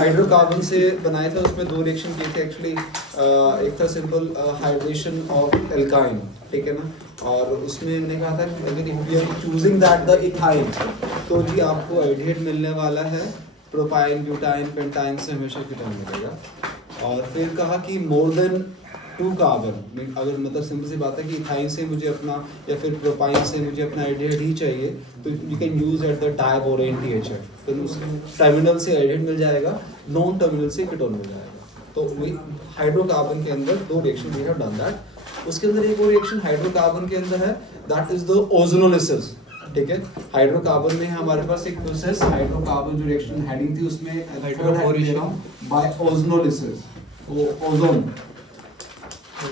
Hydrocarbon से बनाए थे, उसमें दो रिएक्शन किए थे एक्चुअली। एक था सिंपल हाइड्रेशन ऑफ एल्काइन, ठीक है ना, और उसमें मैंने कहा था कि अगर if we are choosing that the ethyne, तो जी आपको एल्डिहाइड मिलने वाला है, प्रोपाइन, ब्यूटाइन, पेंटाइन से हमेशा कीटोन मिलेगा। और फिर कहा कि मोर देन 2 कार्बन, अगर मतलब सिंपल सी बात है कि इथाइन से मुझे अपना या फिर प्रोपाइन से मुझे अपना एल्डिहाइड ही चाहिए, तो you can use at the diborane THF, तो उस टर्मिनल से एल्डिहाइड मिल जाएगा, नॉन टर्मिनल से कीटोन मिल जाएगा। तो वही हाइड्रोकार्बन के अंदर 2 reaction we have done that. उसके अंदर एक और रिएक्शन हाइड्रोकार्बन के अंदर है, दैट इज द ओजोनोलिसिस, ठीक है। हाइड्रोकार्बन में हमारे पास एक प्रोसेस, हाइड्रोकार्बन जो रिएक्शन हेडिंग थी उसमें बाय ओजोनोलिसिस, ओजोन,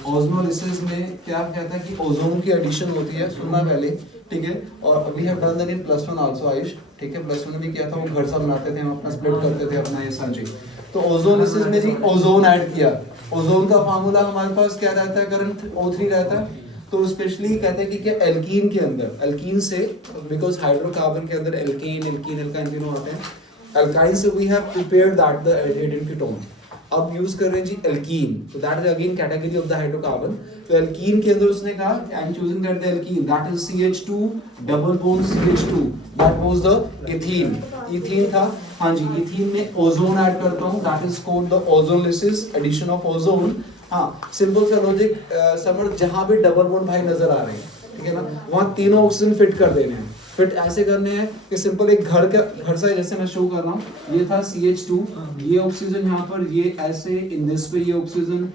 ओजोनोलिसिस में क्या कहता है कि ओजोन की एडिशन होती है, सुनना पहले, ठीक है। और we have done that in +1 also Ayush, ठीक है। +1 में भी किया था, वो घर सा बनाते थे हम, अपना स्प्लिट करते थे अपना ये सांची। तो ओजोनोलिसिस में जी ओजोन ऐड किया। ओजोन का फार्मूला हमारे पास क्या रहता है, करंट O3 रहता है। तो स्पेशली कहते हैं कि क्या एल्कीन के अंदर, एल्कीन से, बिकॉज हाइड्रोकार्बन के अंदर एल्कीन, एल्काइन तीनों होते हैं, एल्काइन से we have prepared that the aldehyde in ketone. अब यूज कर रहे हैं जी एल्कीन, तो that is again category of the hydrocarbon. तो एल्कीन के अंदर उसने कहा I am choosing that the alkene, that is CH2 double bond CH2, that was the ethene, ethene था, हाँ जी। इथीन में ओजोन ऐड करता हूं, that is called the ozonolysis, addition of ozone. हाँ, सिंपल सा लॉजिक समझ, जहां भी डबल बॉन्ड भाई नजर आ रहे हैं, ठीक है ना, वहां तीनों ऑक्सीजन फिट कर देने हैं। फिट ऐसे करने हैं कि सिंपल एक घर सा, जैसे मैं शो कर रहा हूँ, ये था CH2, ये ऑक्सीजन यहाँ पर, ये ऐसे इन दिस पे, ये oxygen,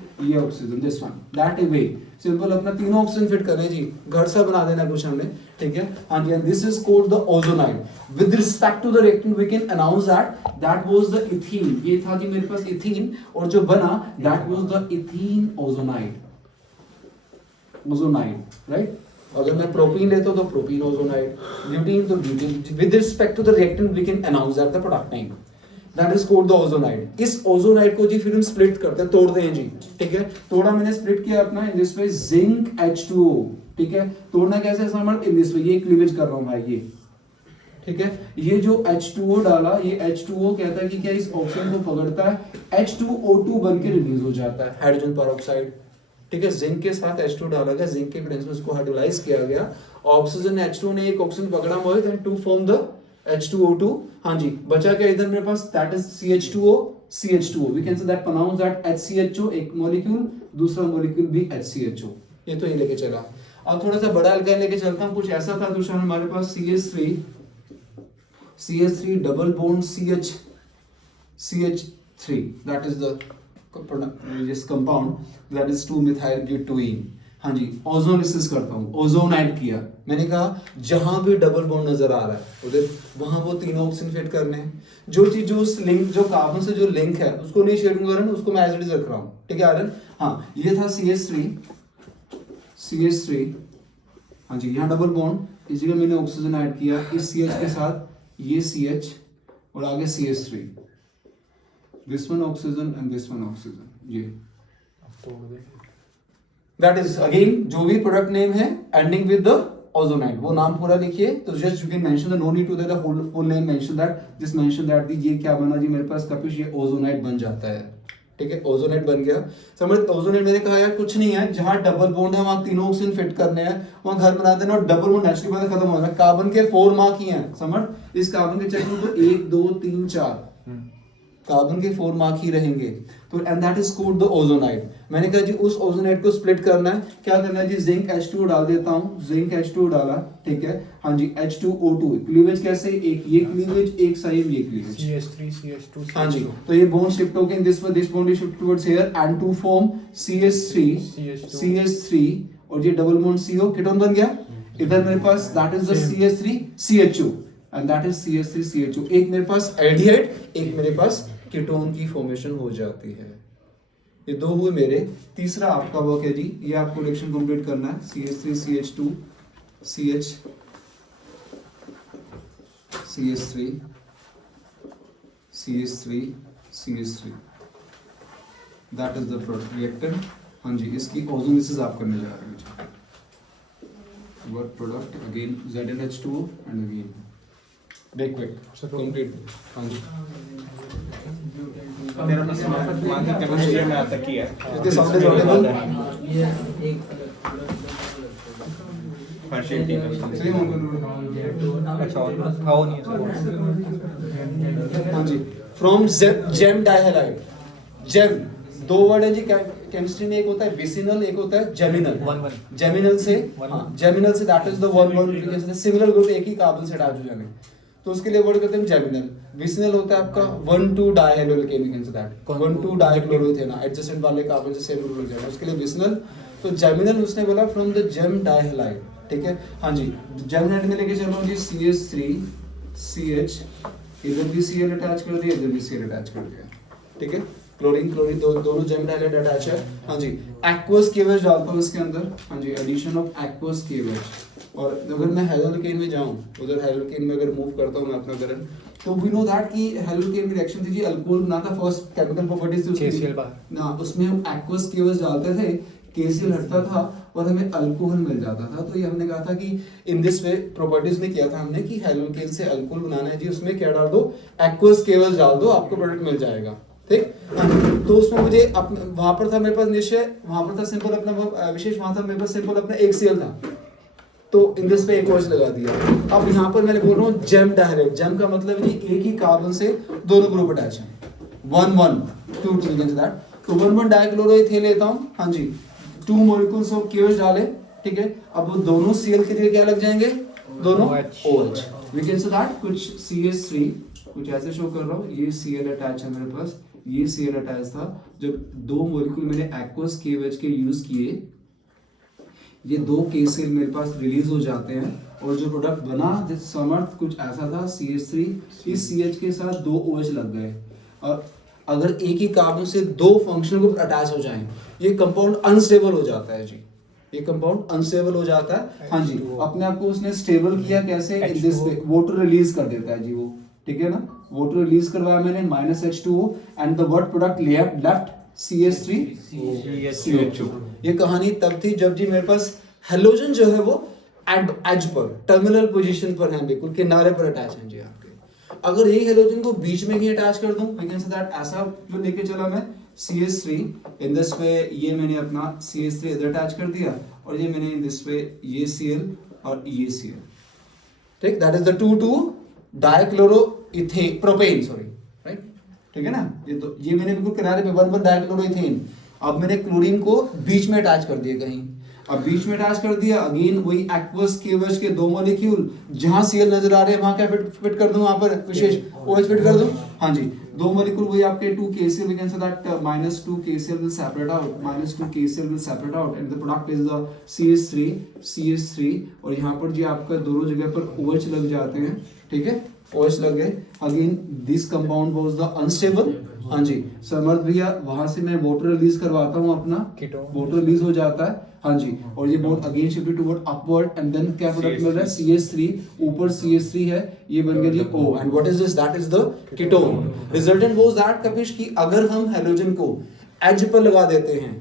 this one, that way simple अपना तीनों ऑक्सीजन फिट करें जी, घर सा बना देना कुछ हमने, ठीक है, हाँ जी। And this is called the ozonide. With respect to the reactant we can announce that was the ethene, ये था जी मेरे पास इथीन, और जो बना that was the ethene ozonide, right. अगर मैं प्रोपीन लेता हूं तो प्रोपीन ओजोनाइड, ब्यूटीन तो butene. With respect to the reactant we can announce that the product name, that is called the ozonide. इस ओजोनाइड को जी फिर हम स्प्लिट करते हैं, तोड़ते हैं जी, ठीक है। तोड़ा मैंने, स्प्लिट किया अपना इन दिस वे, जिंक H2O, ठीक है। तोड़ना कैसे समझ, इन दिस वे, ये क्लीवेज कर रहा हूं भाई, ये ठीक है। ये जो H2O डाला, ये H2O कहता है कि क्या इस ऑक्सीजन को पकड़ता है, H2O2 बन के रिलीज हो जाता है, हाइड्रोजन पेरोक्साइड, ठीक है। जिंक के साथ H2 डाला गया, जिंक के प्रेजेंस में उसको हाइड्रोलाइज किया गया, ऑक्सीजन H2 ने एक ऑक्सीजन पकड़ा हुआ है, टू फॉर्म द H2O2, हाँ जी। बचा क्या इधर मेरे पास, that is CH2O, we can say that pronounce that HCHO, एक मॉलिक्यूल, दूसरा मॉलिक्यूल भी HCHO, ये तो ये लेके चला। अब थोड़ा सा बड़ा अल्काइन लेके चलता हूं, कुछ ऐसा था दूसरा हमारे पास, CH3 double bond CH3, that is the this compound, that is 2-methyl-butene, हाँ जी। ओजोनलिसिस करता हूँ, ओजोन ऐड किया, मैंने कहा जहां भी डबल बॉन्ड नजर आ रहा है उधर वहां वो तीनों ऑक्सीजन फिट करने हैं। जो चीज जो उस लिंक, जो कार्बन से जो लिंक है उसको नहीं शेयर करूंगा, उसको मैं एज इट इज रख रहा हूँ, ठीक है आयरन। हाँ, ये था CH3, हाँ जी, यहाँ डबल बॉन्ड, इस जगह मैंने ऑक्सीजन ऐड किया, इस CH के साथ ये CH और आगे CH3, this one oxygen and this one oxygen, ये that is again जो भी प्रोडक्ट नेम है ending with the ओजोनाइड, वो नाम पूरा लिखिए। तो just you can mention the, no need to the full name, mention that, just mention that ये क्या बना जी मेरे पास कपिश, ये ओजोनाइड बन जाता है, ठीक है। ओजोनाइड बन गया, समझ। ओजोनाइड मैंने कहा यार कुछ नहीं है, जहां डबल बॉन्ड है वहां तीनों ऑक्सीजन फिट करने हैं, वहां घर बना देना, और डबल बॉन्ड नेचुरली बात खत्म हो जाए। कार्बन के 4 मार्क ही हैं, समझ। इस कार्बन के चक्र तो 1 2 3 4 कार्बन के 4 मार्क ही रहेंगे, तो and that is called the ozonide. मैंने कहा जी उस ओजोनाइड को स्प्लिट करना है, क्या करना है जी, जिंक H2 डाल देता हूं, जिंक H2 डाला, ठीक है, हाँ जी। H2O2 क्लीवेज कैसे, एक ये क्लीवेज, एक साइड ये क्लीवेज, CH3 CH2, हाँ जी। तो ये बॉन्ड शिफ्ट होके this bond is shift towards here and to form CH3 और ये डबल बॉन्ड CO, कीटोन बन गया। इधर मेरे पास that is the CH3 CHO and that is CH3 CHO, एक मेरे पास एल्डिहाइड, एक मेरे पास कीटोन की फॉर्मेशन हो जाती है। ये 2 हुए मेरे। तीसरा आपका वर्क है जी, ये आपको रिएक्शन कंप्लीट करना है, CH3 CH2 CH3 that is the reactant, हाँ जी। इसकी ओजोनलिसिस आप करने जा रहे हैं। Work product again ZnH2 and again wake wake complete. हाँ जी मेरा प्रश्न मान के केमिस्ट्री में आता की है इसके sound is Audible. First aid सही अच्छा हाउ नहीं हाँ जी फ्रॉम जेम डाइहैलाइड। जेम दो वर्ड है जी केमिस्ट्री में, एक होता है विसिनल, एक होता है जेमिनल। जेमिनल से हाँ geminal say that is the one one similar group एक ही कार्बन से अटैच हो जाने, तो उसके लिए वर्ड करते हैं जेमिनल। विसिनल होता है आपका 1,2 डाइहेलोकेन कैन से दैट 1,2 डाइक्लोरोथेना एडजेसेंट वाले कार्बन से सेम ग्रुप लग जाएगा, उसके लिए विसिनल। तो जेमिनल उसने बोला फ्रॉम द जेम डाइहैलाइड, ठीक है। हाँ जी जेमिनल में लेके चलो जी CH3 CH, इधर भी Cl अटैच कर दिया, इधर भी Cl अटैच कर दिया, ठीक है। क्लोरीन क्लोरीन दोनों जेम डाइहैलाइड अटैच है। हाँ जी एक्वस केवेज डालता हूँ इसके अंदर। हाँ जी एडिशन ऑफ एक्वस केवेज। और अगर मैं हेलोकेन में जाऊं, उधर हेलोकेन में अगर मूव करता हूं मैं अपना करंट, तो वी नो दैट कि हेलोकेन में रिएक्शन थी जी अल्कोहल बनाता, फर्स्ट केमिकल प्रॉपर्टीज थी उसकी ना, उसमें हम एक्वस केवस डालते थे, KCl हटता था और हमें अल्कोहल मिल जाता था। तो ये हमने कहा था कि इन दिस वे प्रॉपर्टीज में किया था हमने कि हेलोकेन से अल्कोहल बनाना है जी, उसमें क्या डाल दो एक्वस केवस डाल दो, आपको प्रोडक्ट मिल जाएगा, ठीक। तो उसमें मुझे वहां पर था मेरे पास निश्चय, वहां पर था सिंपल अपना विशेष, वहां था मेरे पास सिंपल अपना एक Cl था, तो इन दिस पे एक OH लगा दिया। अब यहाँ पर मैंने बोल रहा हूँ जेम डाइहैलाइड। जेम का मतलब है कि एक ही कार्बन से दोनों ग्रुप अटैच हैं, 1,1 2 2 दैट। तो 1,1 डाइक्लोरोइथेन लेता हूँ। हाँ जी 2 मॉलिक्यूल्स ऑफ KOH डाले, ठीक है। अब वो दोनों Cl के लिए क्या लग जाएंगे, दोनों OH। We can say that कुछ CH3 कुछ ऐसे शो कर रहा हूँ, ये Cl अटैच है मेरे पास, ये Cl अटैच था। जब दो मॉलिक्यूल मैंने एक्वस KOH के यूज किए, ये दो KCl मेरे पास रिलीज हो जाते हैं और जो प्रोडक्ट बना जिस समर्थ कुछ ऐसा था CH3, इस CH के साथ दो OH लग गए। और अगर एक ही कार्बन से दो फंक्शनल ग्रुप अटैच हो जाएं, ये कंपाउंड अनस्टेबल हो जाता है जी, ये कंपाउंड अनस्टेबल हो जाता है। हाँ जी अपने आप को उसने स्टेबल किया कैसे, इन दिस वे वाटर रिलीज कर देता है जी वो, ठीक है ना। वाटर रिलीज करवाया मैंने -H2O and the word product left CH3 CH2। ये कहानी तब थी जब जी मेरे पास हेलोजन जो है वो एज पर टर्मिनल पोजीशन पर है, बिल्कुल किनारे पर अटैच है जी आपके। अगर यही हेलोजन को बीच में ही अटैच कर दूं, वी कैन से दैट ऐसा जो लेके चला मैं CH3 इन दिस वे, ये मैंने अपना CH3 इधर अटैच कर दिया और ये मैंने इन दिस वे ये Cl और ये Cl, ठीक। That is the 2,2 dichloroethane propane, sorry right, ठीक है ना। ये मैंने बिल्कुल किनारे पे 1,1 डाइक्लोरोइथेन। अब मैंने क्लोरीन को बीच में अटैच कर दिया कहीं, अब बीच में अटैच कर दिया, अगेन वही एक्वस KOH के दो मॉलिक्यूल, जहां Cl नजर आ रहे हैं वहां क्या फिट कर दूं, वहां पर विशेष OH फिट कर दूं। हाँ जी दो मॉलिक्यूल वही आपके 2 KCl, we can say that -2 KCl will separate out, -2 KCl will separate out and the product is the CH3 और यहाँ पर जी आपका दोनों जगह पर OH लग जाते हैं, ठीक है। OH लग गए, again this compound was the unstable. हाँ जी समर्थ भैया वहां से मैं वाटर रिलीज करवाता हूँ अपना, वाटर रिलीज हो जाता है। हाँ जी और ये board again shifted toward upward and then क्या प्रोडक्ट मिल रहा है CH3, ऊपर CH3 है, ये बन गया जी O and what is this, that is the ketone. Resultant was that कपिश की अगर हम हेलोजन को एज पर लगा देते हैं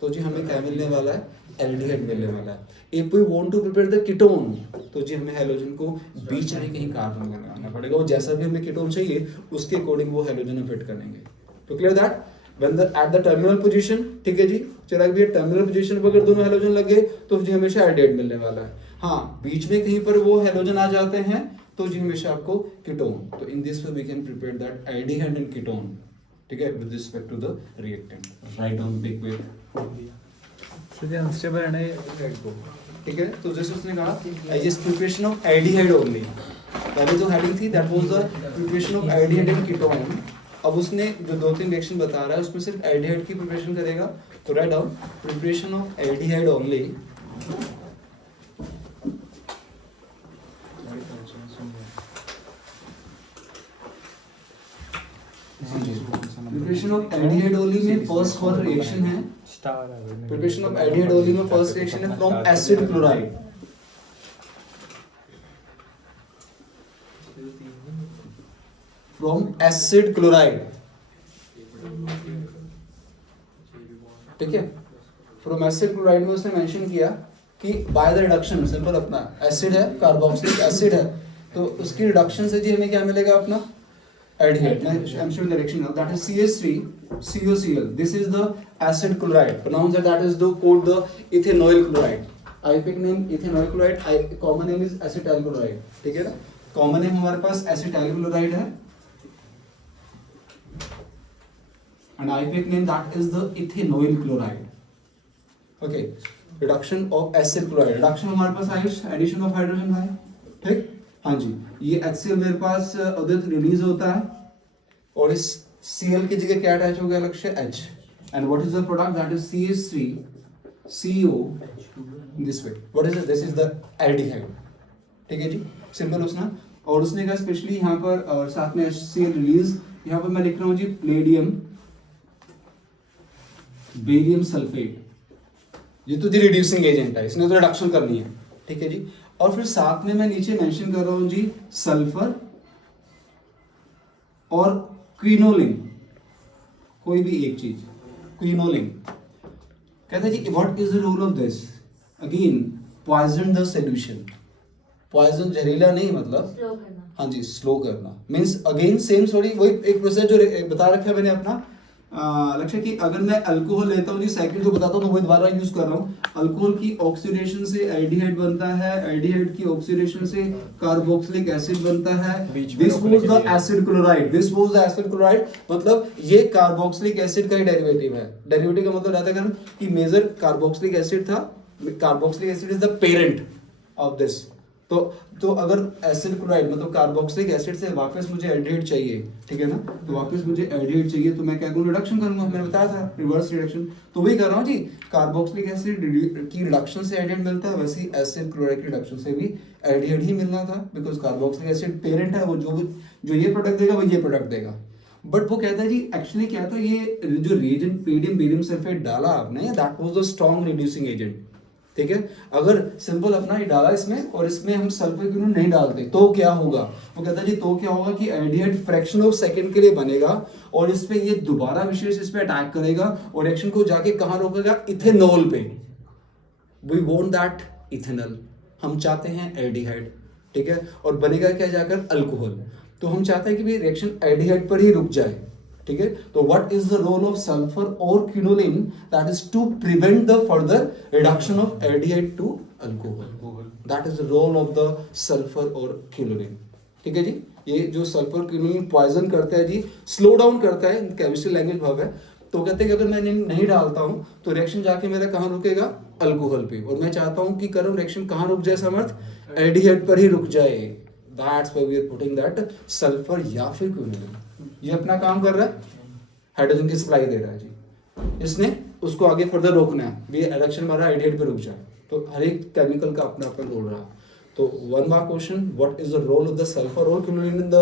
तो जी हमें क्या मिलने वाला है, एल्डिहाइड मिलने वाला है। If we want to prepare the ketone तो जी हमें हेलोजन को बीच में कहीं कार्बन लगाना पड़ेगा, वो जैसा भी हमें कीटोन चाहिए उसके अकॉर्डिंग वो हेलोजन में फिट करेंगे। तो clear that when the at the terminal position, ठीक है जी चला भी टर्मिनल पोजीशन पर अगर दोनों हेलोजन लगे तो जी हमेशा एल्डिहाइड मिलने वाला है। हाँ बीच में कहीं पर वो हेलोजन आ जाते हैं तो जी हमेशा आपको कीटोन। तो in this way we can prepare that aldehyde and ketone, ठीक है, with respect to the reactant. Write down big way सीधे अनस्टेबल है ना ये, ठीक है। तो जैसे उसने कहा is preparation of aldehyde only, पहले जो हेडिंग थी that was the preparation of aldehyde and ketone. अब उसने जो 2-3 रिएक्शन बता रहा है उसमें सिर्फ एल्डिहाइड की प्रिपरेशन करेगा। तो write down preparation of aldehyde only, preparation of aldehyde only में फर्स्ट वन रिएक्शन है, प्रिपरेशन ऑफ एल्डिहाइड ओनली में फर्स्ट रिएक्शन है from acid chloride, from acid chloride, ठीक है। फ्रॉम एसिड क्लोराइड में उसने मेंशन किया कि बाय द रिडक्शन, सिंपल अपना एसिड है, कार्बोक्सिलिक एसिड है, तो उसकी रिडक्शन से जी हमें क्या मिलेगा अपना aldehyde. I'm showing direction now. That is CH3 COCl. This is the acid chloride. Pronounced that is called the ethanoyl chloride. IUPAC name ethanoyl chloride. Common name is acetyl chloride. ठीक है ना? Common name हमारे पास acetyl chloride है. And IUPAC name that is the ethanoyl chloride. Okay. Reduction of acid chloride. Reduction हमारे पास Ayush addition of hydrogen है. ठीक? हाँ जी. ये HCl मेरे पास उधर रिलीज होता है और इस Cl की जगह क्या अटैच हो गया लक्ष्य H. And what is the product? That is CH3 CO this way. What is it? This is the aldehyde. ठीक है जी. सिंपल उसना और उसने कहा स्पेशली यहाँ पर और साथ में HCl रिलीज. यहाँ पर मैं लिख रहा हूँ जी प्लेडियम बेरियम सल्फेट. ये तो जी रिड्यूसिंग एजेंट है, इसने तो रिडक्शन करनी है. ठीक है जी. और फिर साथ में मैं नीचे मेंशन कर रहा हूं जी सल्फर और क्विनोलिन, कोई भी एक चीज. क्विनोलिन कहते हैं जी what is the role of this. Again poison the solution. Poison जहरीला नहीं मतलब हाँ जी स्लो करना मींस अगेन सेम सॉरी वही एक प्रोसेस जो बता रखा है मैंने अपना लक्ष्य कि अगर मैं अल्कोहल लेता हूँ जी साइकिल जो बताता हूँ मैं वही दोबारा यूज कर रहा हूँ. अल्कोहल की ऑक्सीडेशन से एल्डिहाइड बनता है, एल्डिहाइड की ऑक्सीडेशन से कार्बोक्सिलिक एसिड बनता है. This was the acid chloride. This was the acid chloride मतलब ये कार्बोक्सिलिक एसिड का ही डेरिवेटिव है. डेरिवेटिव का मतलब रहता है कि मेजर कार्बोक्सिलिक एसिड था. Carboxylic acid is the parent of this. तो अगर एसिड क्लोराइड मतलब कार्बोक्सिलिक एसिड से वापस मुझे एल्डिहाइड चाहिए, ठीक है ना, तो वापस मुझे एल्डिहाइड चाहिए तो मैं क्या करूँ रिडक्शन करूंगा. मैंने बताया था रिवर्स रिडक्शन. तो वही कर रहा हूँ जी. कार्बोक्सिलिक एसिड की रिडक्शन से एल्डिहाइड मिलता है, वैसे ही एसिड क्लोराइड की रिडक्शन से भी एल्डिहाइड ही मिलना था बिकॉज कार्बोक्सिलिक एसिड पेरेंट है. वो जो ये प्रोडक्ट देगा वो ये प्रोडक्ट देगा. बट वो कहता है जी एक्चुअली क्या था ये जो रिएजेंट पेडियम बेरियम सल्फेट डाला आपने that was the strong reducing agent. ठीक है. अगर सिंपल अपना ही डाला इसमें और इसमें हम सल्फर क्यों नहीं डालते तो क्या होगा. वो कहता है जी तो क्या होगा कि एल्डिहाइड फ्रैक्शन ऑफ सेकंड के लिए बनेगा और इस पे ये दोबारा विशेष इस पे अटैक करेगा और रिएक्शन को जाके कहां रोकेगा इथेनॉल पे. We want that ethanol. हम चाहते हैं एल्डिहाइड. ठीक है. और बनेगा क्या जाकर अल्कोहल. तो हम चाहते हैं कि भाई रिएक्शन एल्डिहाइड पर ही रुक जाए. ठीक है. तो what is the role of sulphur और quinoline that is to prevent the further reduction of aldehyde to alcohol. That is the role of the sulphur और क्विनोलिन. ठीक है जी. ये जो सल्फर क्विनोलिन पॉइजन करता है जी स्लो डाउन करता है केमिस्ट्री लैंग्वेज भाव है. तो कहते हैं कि अगर मैं नहीं डालता हूं तो रिएक्शन जाके मेरा कहां रुकेगा अल्कोहल पे. और मैं चाहता हूं कि करो रिएक्शन कहां रुक जाए समर्थ एल्डिहाइड पर ही रुक जाए. That's why we are putting that sulphur या फिर क्विनोलिन. ये अपना काम कर रहा है, हाइड्रोजन की सप्लाई दे रहा है जी. इसने उसको आगे फर्दर रोकना है भी रिएक्शन हमारा एल्डिहाइड पे रुक जाए. तो हर एक केमिकल का अपना अपना रोल रहा. तो one mark question what is the role of the sulphur और quinoline in the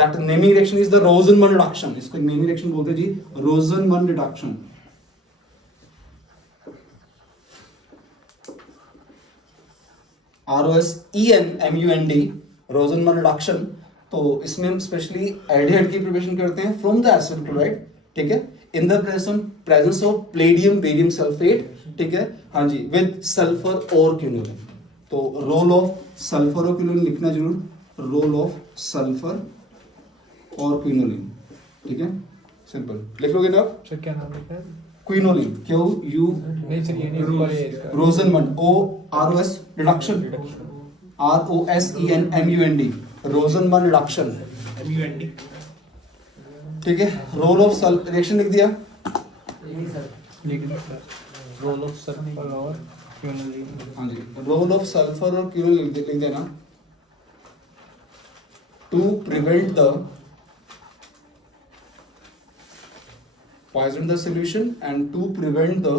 that naming reaction is the Rosenmund reduction. इसको नेमिंग रिएक्शन बोलते हैं जी Rosenmund reduction. ROSENMUND Rosenmund reduction. तो इसमें हम स्पेशली एल्डिहाइड की प्रिपरेशन करते हैं फ्रॉम द एसिड क्लोराइड. ठीक है. In the presence of Palladium barium sulphate. ठीक है. हाँ जी विद सल्फर और क्विनोलिन. तो रोल ऑफ सल्फर और क्विनोलिन लिखना जरूर. रोल ऑफ सल्फर और क्विनोलिन. ठीक है. सिंपल लिख लोगे ना आप. सर क्या नाम लिखा है. क्विनोलिन QU नहीं सर ये नहीं रुका. Rosenmund OROS reduction ROSENMUND Rosenmund reduction. ठीक है. रोल ऑफ रिएक्शन लिख दिया. रोल ऑफ सल्फर और क्विनोलिन. हाँ जी. रोल ऑफ सल्फर और क्विनोलिन लिख देना to prevent the poison the solution and to prevent the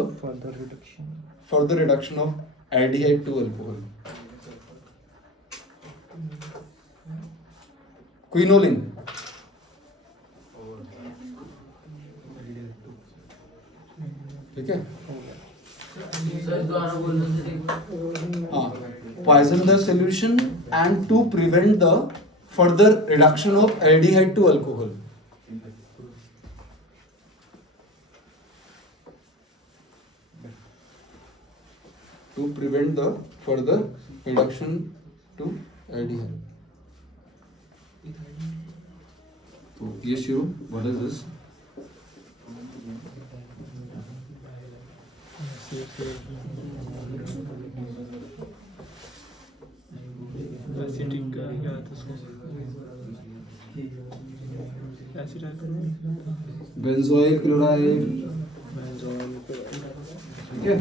further reduction of aldehyde to alcohol. Quinoline. ठीक है. हाँ. Poison the solution and to prevent the further reduction of aldehyde to alcohol. To prevent the further reduction to aldehyde. Yes, you. What is this? Acidic का क्या था उसको acid Benzoyl chloride. ठीक है?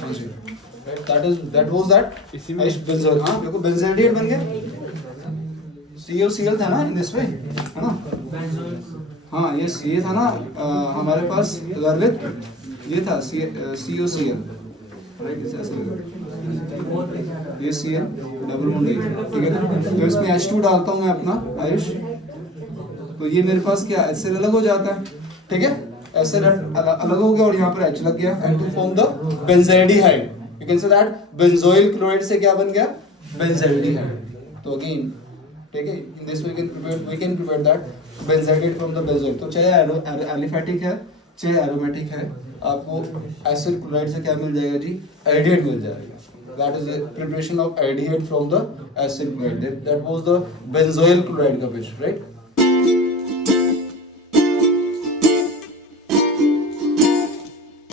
हाँ जी. That was that. इसी में benzoyl. हाँ देखो benzaldehyde बन गया. COCl था ना इसमें, है ना? हाँ ये था ना हमारे पास गर्वित ये था COCl. राइट इसे ऐसे ये Cl डबल बॉन्ड ठीक है ना? तो इसमें H2 डालता हूँ मैं अपना आयुष, तो ये मेरे पास क्या HCl अलग हो जाता है, ठीक है? HCl अलग हो गया और यहाँ पर H लग गया and to form the benzaldehyde. You can say that benzoyl chloride से क्या बन गया? Benzaldehyde. तो again ठीक है, in this we can prepare that benzaldehyde from the benzoyl. तो चाहे aliphatic है चाहे aromatic है, आपको एसिड क्लोराइड से क्या मिल जाएगा जी? एल्डिहाइड मिल जाएगा. That is the preparation of aldehyde from the acid chloride. That was the benzoyl chloride का pitch, right?